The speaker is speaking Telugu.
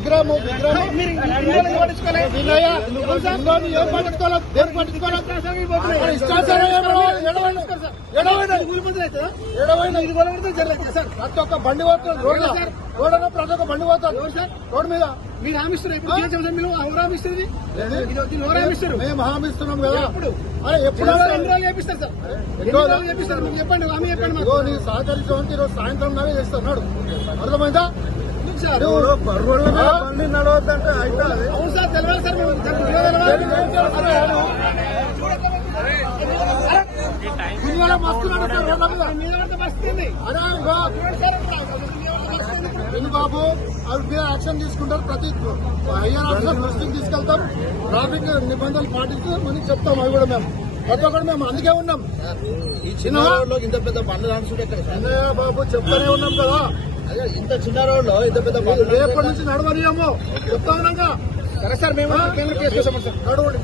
విగ్రహం ఏం పట్టించుకోవాలి, దేనికి పట్టించుకోవాలి? ప్రతి ఒక్క బండి పోతుంది రోడ్ ప్రతి ఒక్క బండి పోతుంది రోడ్ మీద. మీరు హామీస్తారు హామీస్తారు మేము హామీస్తున్నాం కదా. ఎప్పుడు చేపిస్తారు సార్, చేపిస్తారు చెప్పండి, హామీ చెప్పండి. నీ సహకరించడానికి ఈరోజు సాయంత్రం నావే చేస్తున్నాడు, అర్థమైందా? బండి నడవద్దంటే అయితే అవును సార్, తెలియాలి సార్, బాబు అవి యాక్షన్ తీసుకుంటారు. ప్రతి హయ్యర్ ఆఫీసర్ దృష్టికి తీసుకెళ్తాం, ట్రాఫిక్ నిబంధనలు పాటిస్తూ మనకి చెప్తాం. అవి కూడా మేము ప్రతి ఒక్కరు మేము అందుకే ఉన్నాం. ఈ చిన్న రోడ్ లో ఇంత పెద్ద బండ్లు రాసుకుంటే అన్నయ్య బాబు చెప్తానే ఉన్నాం కదా, ఇంత చిన్న రోడ్ లో ఇంత పెద్ద బండ్లు రేపటి నుంచి నడవనియము చెప్తా ఉన్నాం. సరే సార్, మేము కేంద్ర కేసు చేస్తాం సార్. నడవండి.